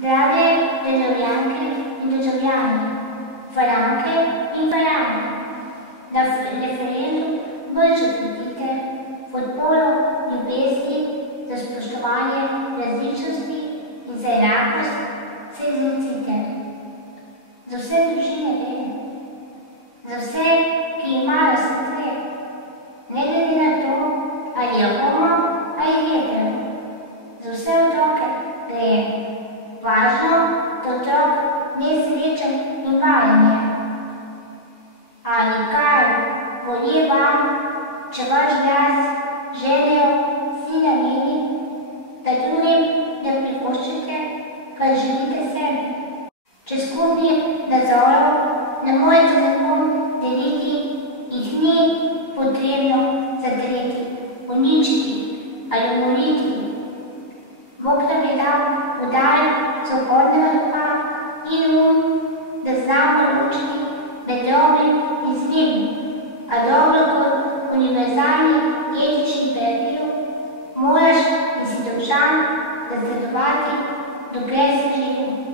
Drage državljanke in državljani, faranke in farani, na referendum bolj potrdite podporo ljubezni za spoštovanje različnosti in za enakost se izrecite. Za vse družine vem, za vse, ki imajo srce, ne glede na to, ali je homo ali hetero, za vse otroke gre. Važno, da otrok ne srečen in varen je. Ali kaj bolje vam, če vaš glas, željo, si nameni, da drugim ne privoščite, kar želite sebi. Če skupnih nadzorov ne morete nekom deliti, jih ni potrebno zadreti, uničiti ali umoriti. Bog nam je dal podaj svobodnega duha in da znamo ločiti med dobrim in zlim, a dobro kot univerzalni etični imperativ moraš in si dolžan zasledovati, dokler si živ.